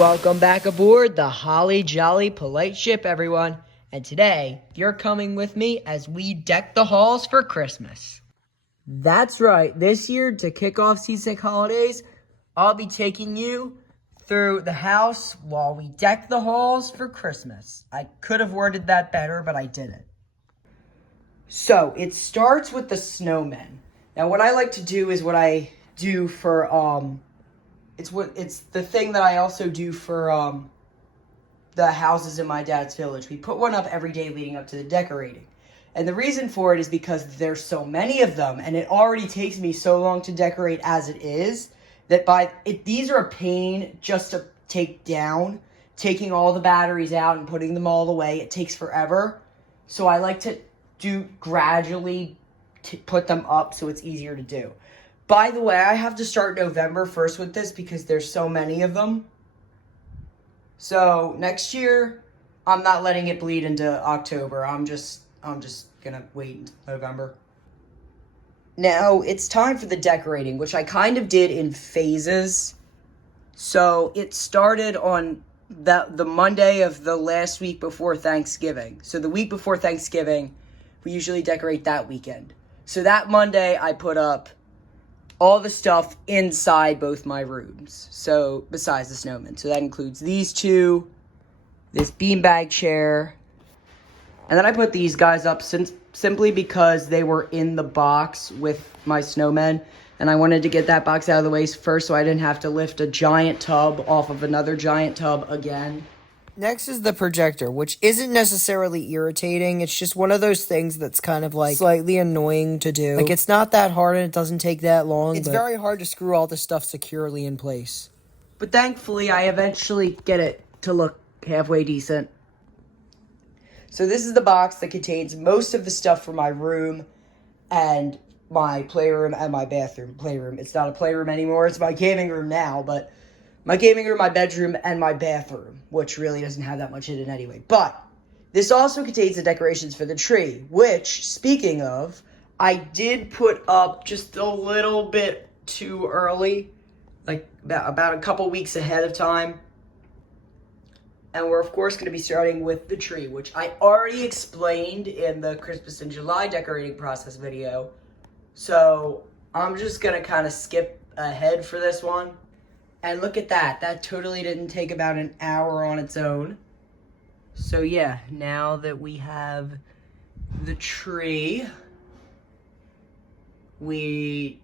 Welcome back aboard the Holly Jolly Polite Ship, everyone. And today, you're coming with me as we deck the halls for Christmas. That's right. This year, to kick off Seasick Holidays, I'll be taking you through the house while we deck the halls for Christmas. I could have worded that better, but I didn't. So, it starts with the snowmen. Now, what I like to do is what I do for, it's the thing that I also do for, the houses in my dad's village. We put one up every day leading up to the decorating. And the reason for it is because there's so many of them, and it already takes me so long to decorate as it is, that these are a pain just to take down. Taking all the batteries out and putting them all away, it takes forever. So I like to gradually put them up so it's easier to do. By the way, I have to start November 1st with this because there's so many of them. So next year, I'm not letting it bleed into October. I'm just gonna wait until November. Now, it's time for the decorating, which I kind of did in phases. So it started on the Monday of the last week before Thanksgiving. So the week before Thanksgiving, we usually decorate that weekend. So that Monday, I put up all the stuff inside both my rooms. So besides the snowman. So that includes these two, this beanbag chair, and then I put these guys up simply because they were in the box with my snowmen, and I wanted to get that box out of the way first so I didn't have to lift a giant tub off of another giant tub again. Next is the projector, which isn't necessarily irritating. It's just one of those things that's kind of like slightly annoying to do. Like, it's not that hard and it doesn't take that long. It's very hard to screw all this stuff securely in place. But thankfully, I eventually get it to look halfway decent. So this is the box that contains most of the stuff for my room and my playroom and my bathroom. Playroom. It's not a playroom anymore. It's my gaming room now, but my gaming room, my bedroom, and my bathroom, which really doesn't have that much in it anyway. But this also contains the decorations for the tree, which, speaking of, I did put up just a little bit too early, like about a couple weeks ahead of time. And we're, of course, going to be starting with the tree, which I already explained in the Christmas in July decorating process video. So I'm just going to kind of skip ahead for this one. And look at that. That totally didn't take about an hour on its own. So yeah, now that we have the tree, we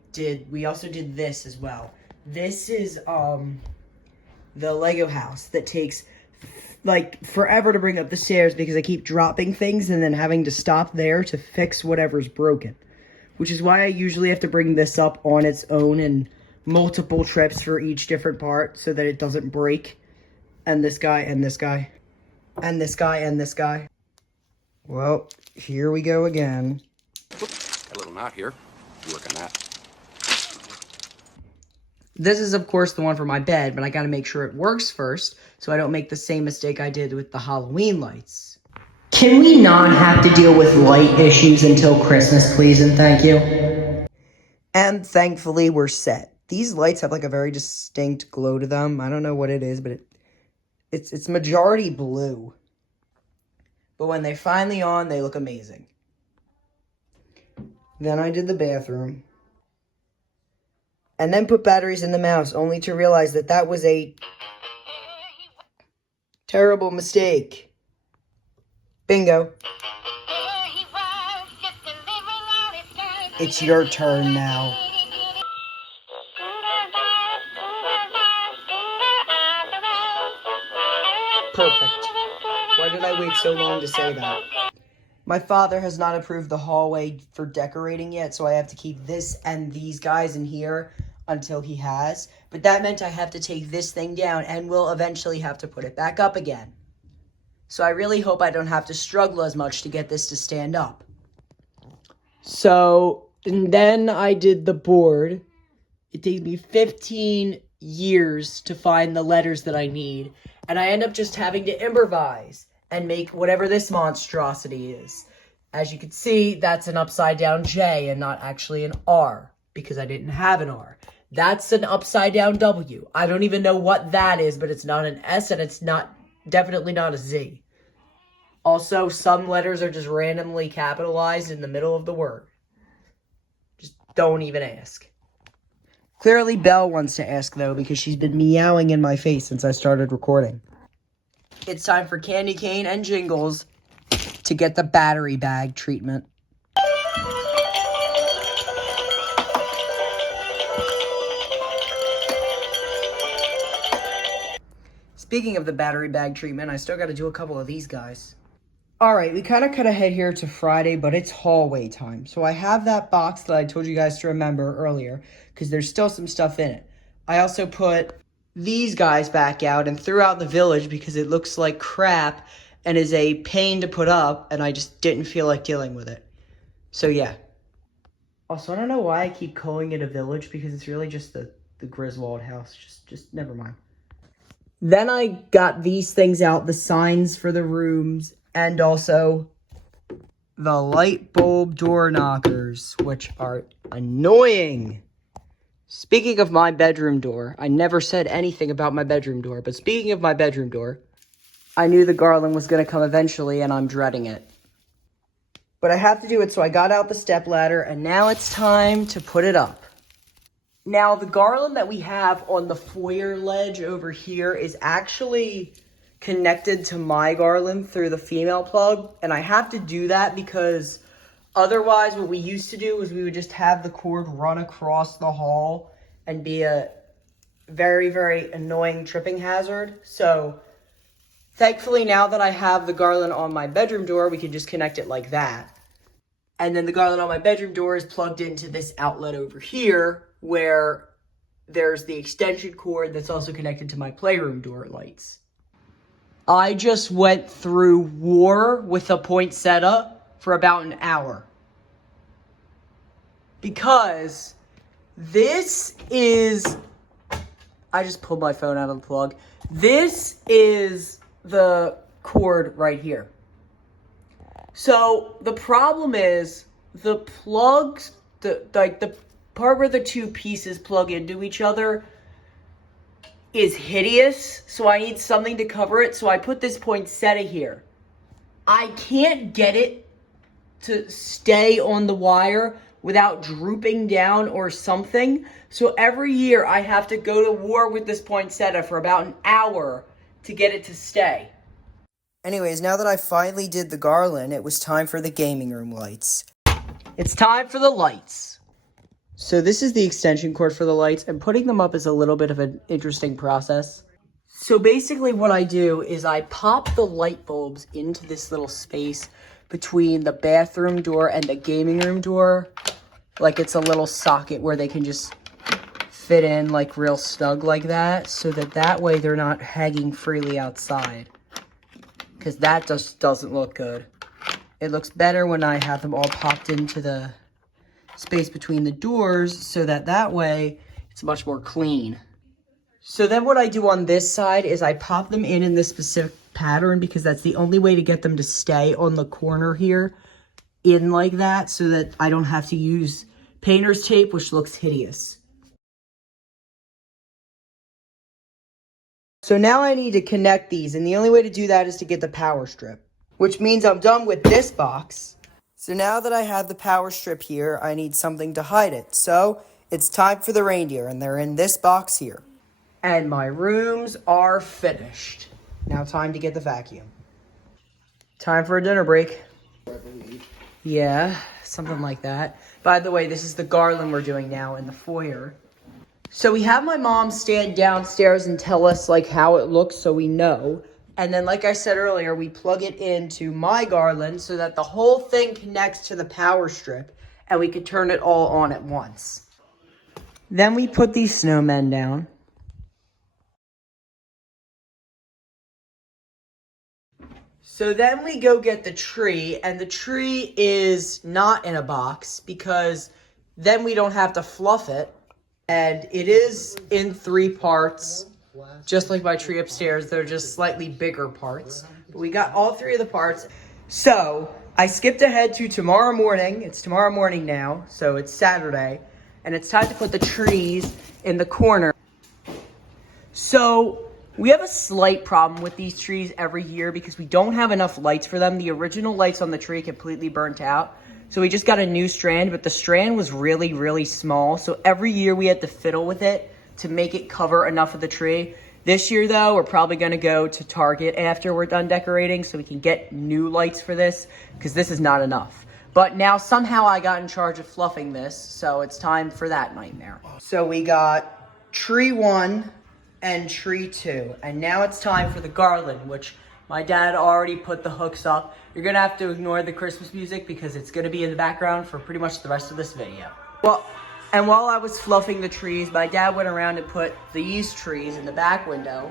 also did this as well. This is the Lego house that takes like forever to bring up the stairs because I keep dropping things and then having to stop there to fix whatever's broken. Which is why I usually have to bring this up on its own and multiple trips for each different part so that it doesn't break. And this guy, and this guy, and this guy, and this guy. Well, here we go again. A little knot here. Work on that. This is, of course, the one for my bed, but I gotta make sure it works first so I don't make the same mistake I did with the Halloween lights. Can we not have to deal with light issues until Christmas, please, and thank you? And thankfully, we're set. These lights have like a very distinct glow to them. I don't know what it is, but it's majority blue. But when they're finally on, they look amazing. Then I did the bathroom. And then put batteries in the mouse, only to realize that that was a terrible mistake. Bingo. It's your turn now. Perfect. Why did I wait so long to say that? My father has not approved the hallway for decorating yet, so I have to keep this and these guys in here until he has. But that meant I have to take this thing down and will eventually have to put it back up again. So I really hope I don't have to struggle as much to get this to stand up. So, and then I did the board. It takes me 15 years to find the letters that I need. And I end up just having to improvise and make whatever this monstrosity is. As you can see, that's an upside down J and not actually an R, because I didn't have an R. That's an upside down W. I don't even know what that is, but it's not an S and it's definitely not a Z. Also, some letters are just randomly capitalized in the middle of the word. Just don't even ask. Clearly, Belle wants to ask, though, because she's been meowing in my face since I started recording. It's time for Candy Cane and Jingles to get the battery bag treatment. Speaking of the battery bag treatment, I still got to do a couple of these guys. Alright, we kind of cut ahead here to Friday, but it's hallway time. So I have that box that I told you guys to remember earlier, because there's still some stuff in it. I also put these guys back out and threw out the village because it looks like crap and is a pain to put up, and I just didn't feel like dealing with it. So yeah. Also, I don't know why I keep calling it a village, because it's really just the Griswold house. Just never mind. Then I got these things out, the signs for the rooms, and also the light bulb door knockers, which are annoying. Speaking of my bedroom door, I never said anything about my bedroom door, but speaking of my bedroom door, I knew the garland was going to come eventually, and I'm dreading it. But I have to do it, so I got out the stepladder, and now it's time to put it up. Now, the garland that we have on the foyer ledge over here is actually connected to my garland through the female plug, and I have to do that because otherwise what we used to do was we would just have the cord run across the hall and be a very, very annoying tripping hazard. So thankfully, now that I have the garland on my bedroom door, we can just connect it like that. And then the garland on my bedroom door is plugged into this outlet over here where there's the extension cord that's also connected to my playroom door lights. I just went through war with a poinsettia for about an hour. Because this is... I just pulled my phone out of the plug. This is the cord right here. So the problem is the plugs, the part where the two pieces plug into each other is hideous, so I need something to cover it, so I put this poinsettia here. I can't get it to stay on the wire without drooping down or something, so every year I have to go to war with this poinsettia for about an hour to get it to stay. Anyways, now that I finally did the garland, it was time for the gaming room lights. It's time for the lights. So this is the extension cord for the lights, and putting them up is a little bit of an interesting process. So basically what I do is I pop the light bulbs into this little space between the bathroom door and the gaming room door. Like it's a little socket where they can just fit in like real snug like that, so that way they're not hanging freely outside. Because that just doesn't look good. It looks better when I have them all popped into the space between the doors, so that way it's much more clean. So then what I do on this side is I pop them in this specific pattern because that's the only way to get them to stay on the corner here in like that, so that I don't have to use painter's tape, which looks hideous. So now I need to connect these, and the only way to do that is to get the power strip, which means I'm done with this box. So now that I have the power strip here, I need something to hide it. So it's time for the reindeer, and they're in this box here. And my rooms are finished. Now time to get the vacuum. Time for a dinner break. Yeah, something like that. By the way, this is the garland we're doing now in the foyer. So we have my mom stand downstairs and tell us like how it looks so we know. And then, like I said earlier, we plug it into my garland so that the whole thing connects to the power strip and we could turn it all on at once. Then we put these snowmen down. So then we go get the tree, and the tree is not in a box because then we don't have to fluff it. And it is in 3 parts. Just like my tree upstairs, they're just slightly bigger parts. But we got all 3 of the parts. So I skipped ahead to tomorrow morning. It's tomorrow morning now, so it's Saturday. and it's time to put the trees in the corner. So we have a slight problem with these trees every year because we don't have enough lights for them. The original lights on the tree completely burnt out. So we just got a new strand, but the strand was really, really small. So every year we had to fiddle with it to make it cover enough of the tree. This year though, we're probably gonna go to Target after we're done decorating so we can get new lights for this because this is not enough. But now somehow I got in charge of fluffing this, so it's time for that nightmare. So we got tree 1 and tree 2, and now it's time for the garland, which my dad already put the hooks up. You're gonna have to ignore the Christmas music because it's gonna be in the background for pretty much the rest of this video. And while I was fluffing the trees, my dad went around and put these trees in the back window.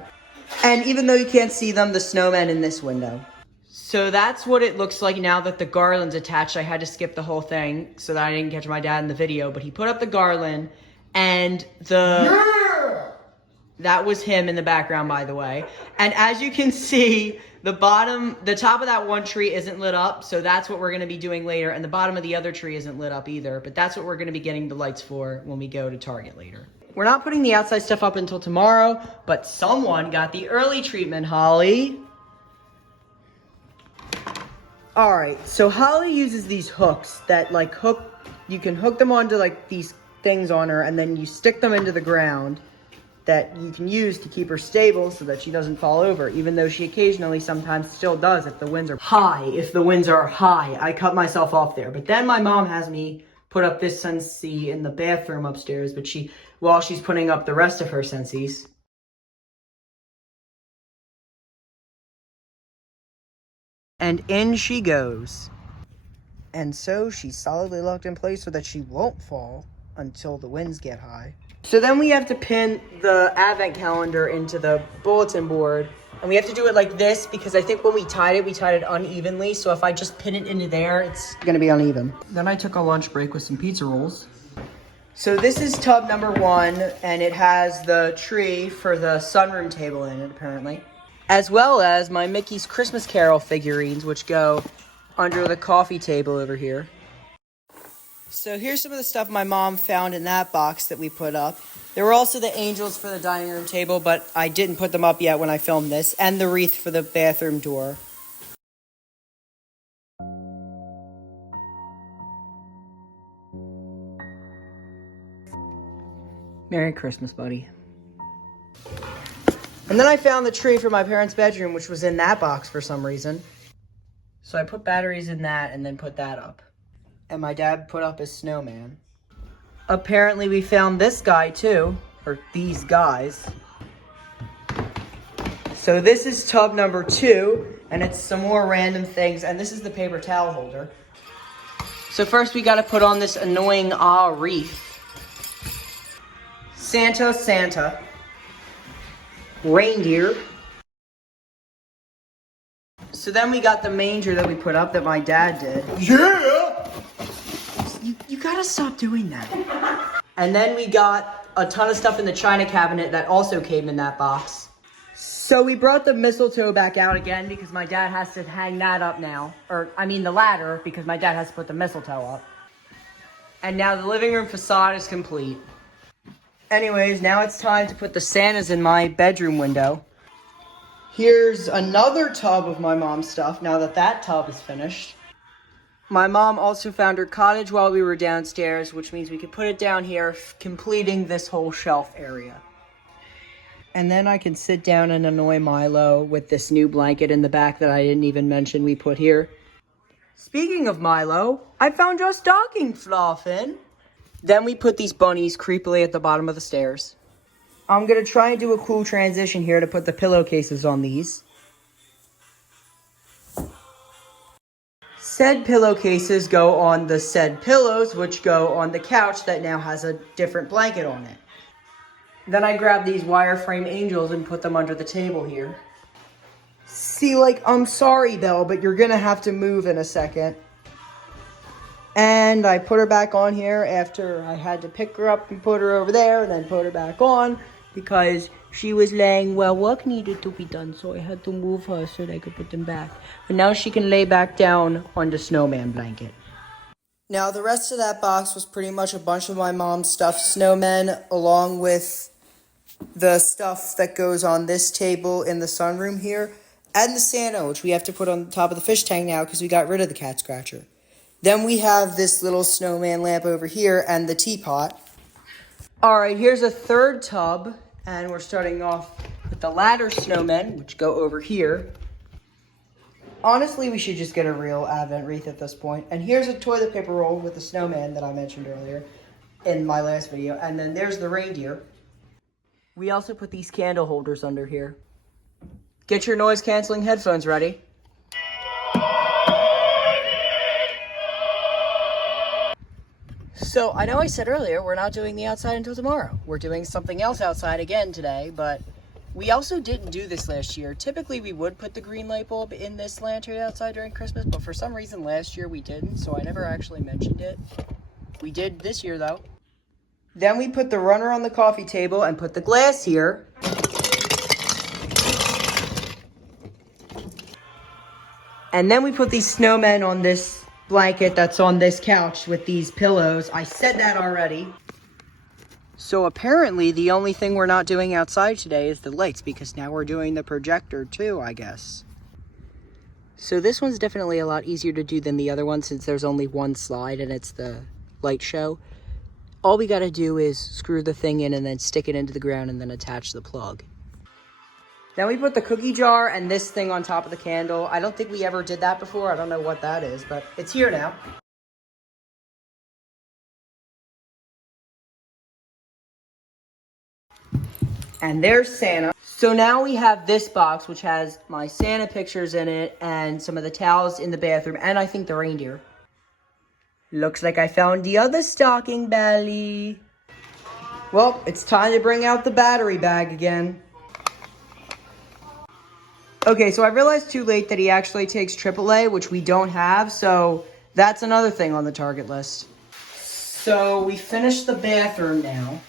And even though you can't see them, the snowman in this window. So that's what it looks like now that the garland's attached. I had to skip the whole thing so that I didn't catch my dad in the video, but he put up the garland and that was him in the background, by the way. And as you can see, the top of that one tree isn't lit up, so that's what we're gonna be doing later. And the bottom of the other tree isn't lit up either, but that's what we're gonna be getting the lights for when we go to Target later. We're not putting the outside stuff up until tomorrow, but someone got the early treatment, Holly. All right, so Holly uses these hooks that you can hook them onto like these things on her, and then you stick them into the ground that you can use to keep her stable so that she doesn't fall over, even though she occasionally sometimes still does if the winds are high. If the winds are high, I cut myself off there. But then my mom has me put up this Scentsy in the bathroom upstairs, but while she's putting up the rest of her Scentsy's. And in she goes. And so she's solidly locked in place so that she won't fall until the winds get high. So then we have to pin the advent calendar into the bulletin board. And we have to do it like this because I think when we tied it unevenly. So if I just pin it into there, it's gonna be uneven. Then I took a lunch break with some pizza rolls. So this is tub number 1, and it has the tree for the sunroom table in it, apparently. As well as my Mickey's Christmas Carol figurines, which go under the coffee table over here. So here's some of the stuff my mom found in that box that we put up. There were also the angels for the dining room table, but I didn't put them up yet when I filmed this, and the wreath for the bathroom door. Merry Christmas, buddy. And then I found the tree for my parents' bedroom, which was in that box for some reason. So I put batteries in that and then put that up. And my dad put up his snowman. Apparently we found this guy too, or these guys. So this is tub number 2, and it's some more random things, and this is the paper towel holder. So first we gotta put on this annoying wreath. Santa. Reindeer. So then we got the manger that we put up that my dad did. Yeah! You gotta stop doing that. And then we got a ton of stuff in the china cabinet that also came in that box. So we brought the mistletoe back out again because my dad has to hang that up now. The ladder, because my dad has to put the mistletoe up. And now the living room facade is complete. Anyways, now it's time to put the Santas in my bedroom window. Here's another tub of my mom's stuff now that tub is finished. My mom also found her cottage while we were downstairs, which means we could put it down here, completing this whole shelf area. And then I can sit down and annoy Milo with this new blanket in the back that I didn't even mention we put here. Speaking of Milo, I found your stocking, Fluffin. Then we put these bunnies creepily at the bottom of the stairs. I'm going to try and do a cool transition here to put the pillowcases on these. Said pillowcases go on the said pillows, which go on the couch that now has a different blanket on it. Then I grab these wireframe angels and put them under the table here. See, I'm sorry, Belle, but you're going to have to move in a second. And I put her back on here after I had to pick her up and put her over there and then put her back on because she was laying where work needed to be done. So I had to move her so that I could put them back. But now she can lay back down on the snowman blanket. Now, the rest of that box was pretty much a bunch of my mom's stuffed snowmen, along with the stuff that goes on this table in the sunroom here, and the Santa, which we have to put on the top of the fish tank now because we got rid of the cat scratcher. Then we have this little snowman lamp over here and the teapot. All right, here's a third tub, and we're starting off with the ladder snowmen, which go over here. Honestly, we should just get a real Advent wreath at this point. And here's a toilet paper roll with the snowman that I mentioned earlier in my last video. And then there's the reindeer. We also put these candle holders under here. Get your noise-canceling headphones ready. So, I know I said earlier we're not doing the outside until tomorrow. We're doing something else outside again today, but we also didn't do this last year. Typically, we would put the green light bulb in this lantern outside during Christmas, but for some reason last year we didn't, so I never actually mentioned it. We did this year, though. Then we put the runner on the coffee table and put the glass here. And then we put these snowmen on this blanket that's on this couch with these pillows. I said that already. So apparently the only thing we're not doing outside today is the lights, because now we're doing the projector too, I guess. So this one's definitely a lot easier to do than the other one, since there's only one slide and it's the light show. All we gotta do is screw the thing in and then stick it into the ground and then attach the plug. Then we put the cookie jar and this thing on top of the candle. I don't think we ever did that before. I don't know what that is, but it's here now. And there's Santa. So now we have this box, which has my Santa pictures in it and some of the towels in the bathroom, and I think the reindeer. Looks like I found the other stocking belly. Well, it's time to bring out the battery bag again. Okay, so I realized too late that he actually takes AAA, which we don't have, so that's another thing on the target list. So we finished the bathroom now.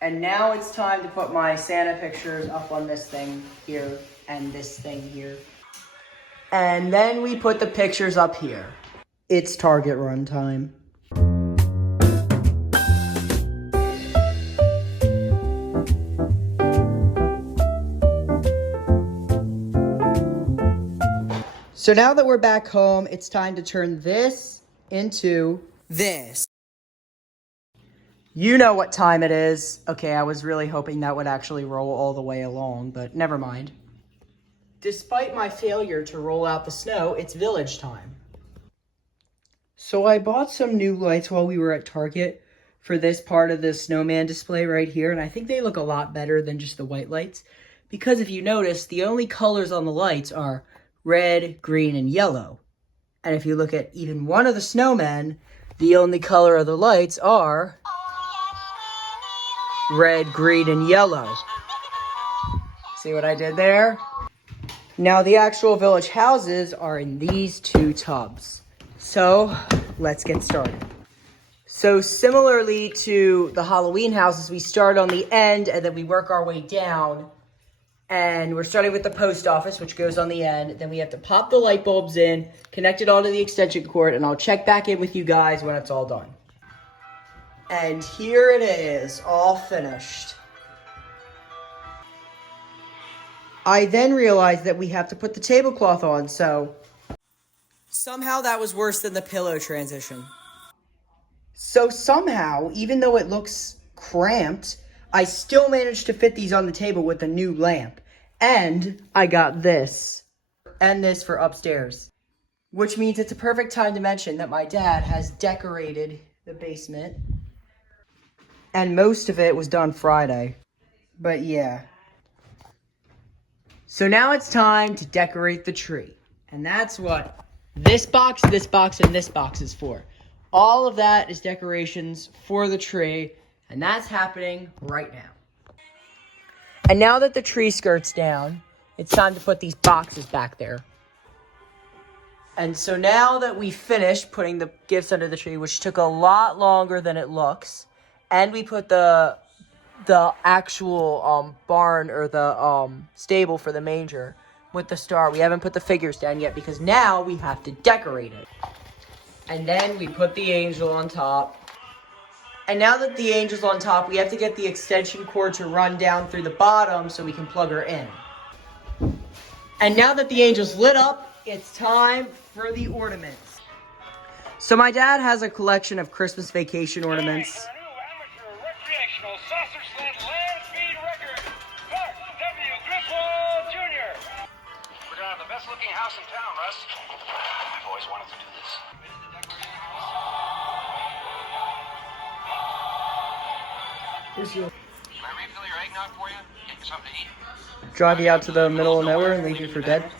And now it's time to put my Santa pictures up on this thing here and this thing here. And then we put the pictures up here. It's Target run time. So now that we're back home, it's time to turn this into this. You know what time it is. Okay, I was really hoping that would actually roll all the way along, but never mind. Despite my failure to roll out the snow, it's village time. So I bought some new lights while we were at Target for this part of the snowman display right here, and I think they look a lot better than just the white lights, because if you notice, the only colors on the lights are red, green, and yellow. And if you look at even one of the snowmen, the only color of the lights are red, green, and yellow. See what I did there? Now the actual village houses are in these two tubs. So let's get started. So similarly to the Halloween houses, we start on the end and then we work our way down. And we're starting with the post office, which goes on the end. Then we have to pop the light bulbs in, connect it all to the extension cord, and I'll check back in with you guys when it's all done. And here it is, all finished. I then realized that we have to put the tablecloth on, so somehow that was worse than the pillow transition. So somehow, even though it looks cramped, I still managed to fit these on the table with a new lamp. And I got this and this for upstairs. Which means it's a perfect time to mention that my dad has decorated the basement. And most of it was done Friday. But yeah. So now it's time to decorate the tree. And that's what this box, and this box is for. All of that is decorations for the tree. And that's happening right now. And now that the tree skirt's down, it's time to put these boxes back there. And so now that we finished putting the gifts under the tree, which took a lot longer than it looks, and we put the actual barn or the stable for the manger with the star. We haven't put the figures down yet because now we have to decorate it. And then we put the angel on top. And now that the angel's on top, we have to get the extension cord to run down through the bottom so we can plug her in. And now that the angel's lit up, it's time for the ornaments. So my dad has a collection of Christmas vacation ornaments. For a new amateur recreational saucer sled land speed record, Clark W. Griswold Jr. We're gonna have the best looking house in town, Russ. I've always wanted to do this. Can I refill your eggnog for you? Get you something to eat? Drive you out to the middle of nowhere and leave you for dead.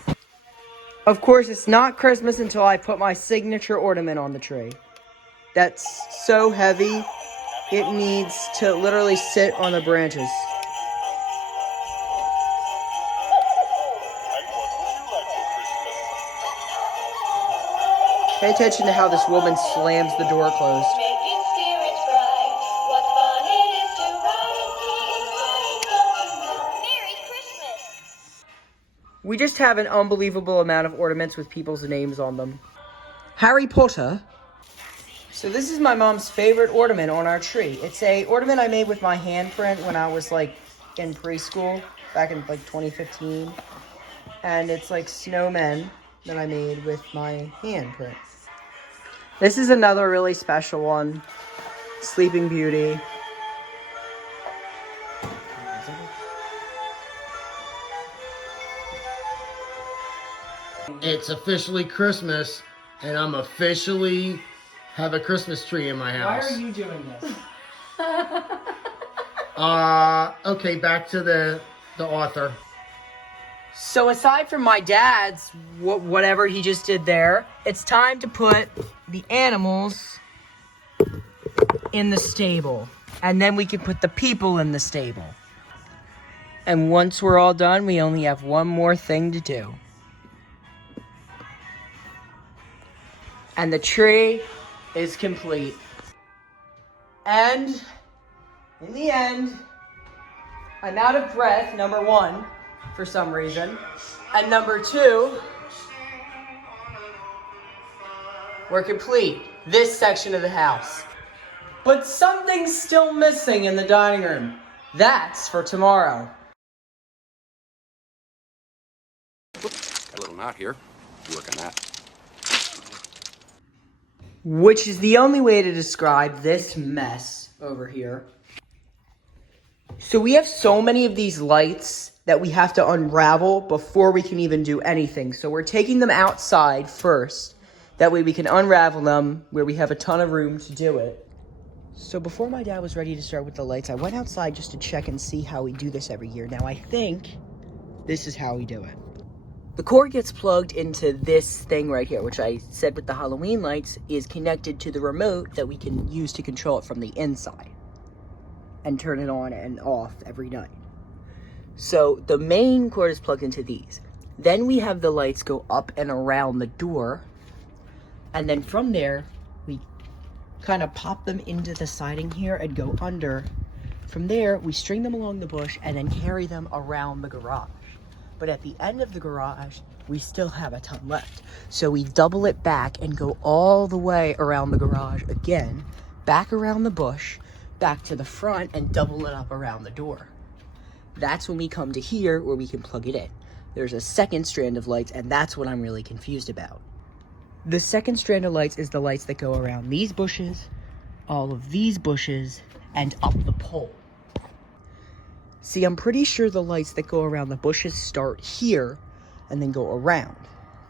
Of course, it's not Christmas until I put my signature ornament on the tree. That's so heavy, it needs to literally sit on the branches. Pay attention to how this woman slams the door closed. Making spirits bright. What fun it is to ride in Merry Christmas. We just have an unbelievable amount of ornaments with people's names on them. Harry Potter. So this is my mom's favorite ornament on our tree. It's a ornament I made with my handprint when I was like in preschool, back in like 2015. And it's like snowmen that I made with my handprint. This is another really special one. Sleeping Beauty. It's officially Christmas, and I'm officially have a Christmas tree in my Why house. are you doing this? Okay, back to the author. So aside from my dad's, whatever he just did there, it's time to put the animals in the stable. And then we can put the people in the stable. And once we're all done, we only have one more thing to do. And the tree is complete. And in the end, I'm out of breath, number one, for some reason. And number two, we're complete. This section of the house. But something's still missing in the dining room. That's for tomorrow. Got a little knot here. Work on that. Which is the only way to describe this mess over here. So we have so many of these lights that we have to unravel before we can even do anything. So we're taking them outside first. That way we can unravel them where we have a ton of room to do it. So before my dad was ready to start with the lights, I went outside just to check and see how we do this every year. Now I think this is how we do it. The cord gets plugged into this thing right here, which I said with the Halloween lights is connected to the remote that we can use to control it from the inside and turn it on and off every night. So the main cord is plugged into these. Then we have the lights go up and around the door. And then from there, we kind of pop them into the siding here and go under. From there, we string them along the bush and then carry them around the garage. But at the end of the garage, we still have a ton left. So we double it back and go all the way around the garage again, back around the bush, back to the front, and double it up around the door. That's when we come to here where we can plug it in. There's a second strand of lights, and that's what I'm really confused about. The second strand of lights is the lights that go around these bushes, all of these bushes, and up the pole. See, I'm pretty sure the lights that go around the bushes start here and then go around.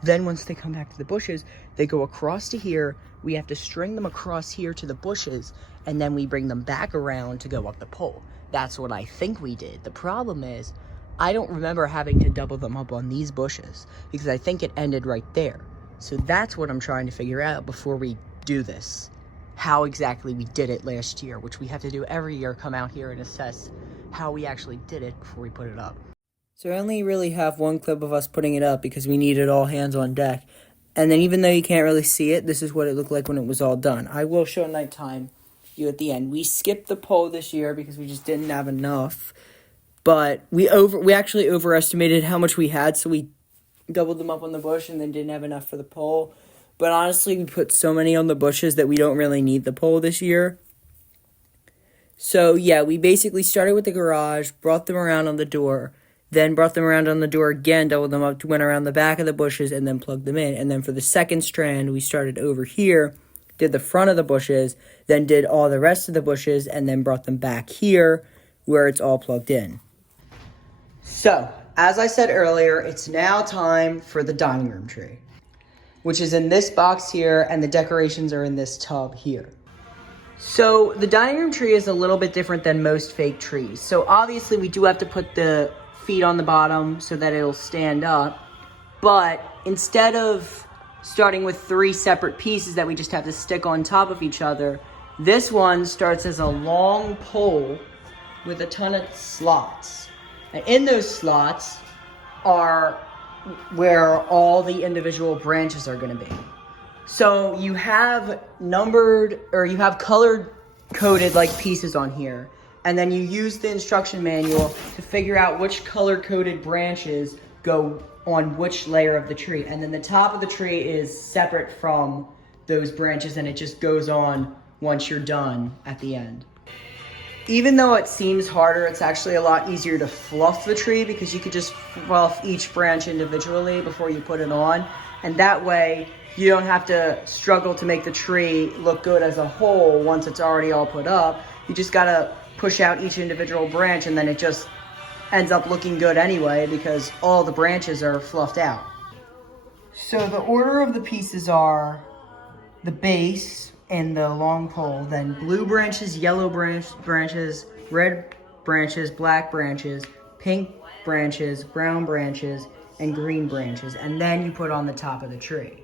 Then once they come back to the bushes, they go across to here. We have to string them across here to the bushes, and then we bring them back around to go up the pole. That's what I think we did. The problem is, I don't remember having to double them up on these bushes because I think it ended right there. So that's what I'm trying to figure out before we do this. How exactly we did it last year, which we have to do every year, come out here and assess how we actually did it before we put it up. So I only really have one clip of us putting it up because we needed all hands on deck. And then even though you can't really see it, this is what it looked like when it was all done. I will show nighttime view at the end. We skipped the pole this year because we just didn't have enough. But we actually overestimated how much we had, so we doubled them up on the bush and then didn't have enough for the pole. But honestly, we put so many on the bushes that we don't really need the pole this year. So yeah, we basically started with the garage, brought them around on the door, then brought them around on the door again, doubled them up, went around the back of the bushes, and then plugged them in. And then for the second strand, we started over here, did the front of the bushes, then did all the rest of the bushes, and then brought them back here where it's all plugged in. So, as I said earlier, it's now time for the dining room tree, which is in this box here, and the decorations are in this tub here. So, the dining room tree is a little bit different than most fake trees. So, obviously, we do have to put the feet on the bottom so that it'll stand up. But instead of starting with 3 separate pieces that we just have to stick on top of each other, this one starts as a long pole with a ton of slots. And in those slots are where all the individual branches are going to be. So you have you have color coded like pieces on here. And then you use the instruction manual to figure out which color coded branches go on which layer of the tree. And then the top of the tree is separate from those branches, and it just goes on once you're done at the end. Even though it seems harder, it's actually a lot easier to fluff the tree because you could just fluff each branch individually before you put it on. And that way, you don't have to struggle to make the tree look good as a whole once it's already all put up. You just gotta push out each individual branch, and then it just ends up looking good anyway because all the branches are fluffed out. So the order of the pieces are the base and the long pole, then blue branches, yellow branches, red branches, black branches, pink branches, brown branches, and green branches, and then you put on the top of the tree.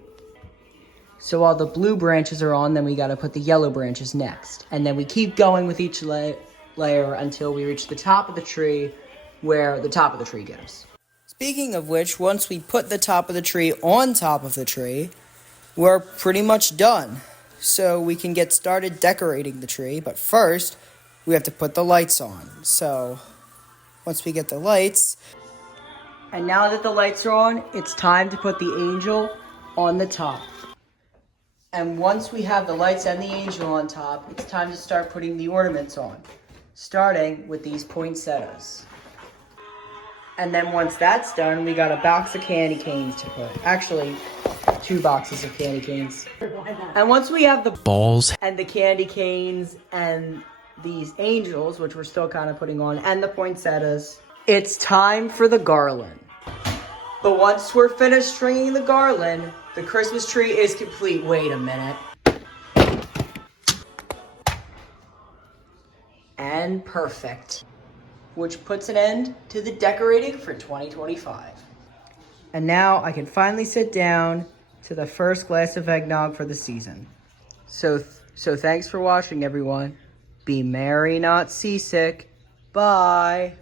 So while the blue branches are on, then we gotta put the yellow branches next. And then we keep going with each layer until we reach the top of the tree, where the top of the tree goes. Speaking of which, once we put the top of the tree on top of the tree, we're pretty much done. So we can get started decorating the tree, but first, we have to put the lights on. So once we get the lights, and now that the lights are on, it's time to put the angel on the top. And once we have the lights and the angel on top, it's time to start putting the ornaments on, starting with these poinsettias. And then once that's done, we got a box of candy canes to put. Actually, 2 boxes of candy canes. And once we have the balls and the candy canes and these angels, which we're still kind of putting on, and the poinsettias, it's time for the garland. But once we're finished stringing the garland, the Christmas tree is complete. Wait a minute. And perfect. Which puts an end to the decorating for 2025. And now I can finally sit down to the first glass of eggnog for the season. So thanks for watching, everyone. Be merry, not seasick. Bye.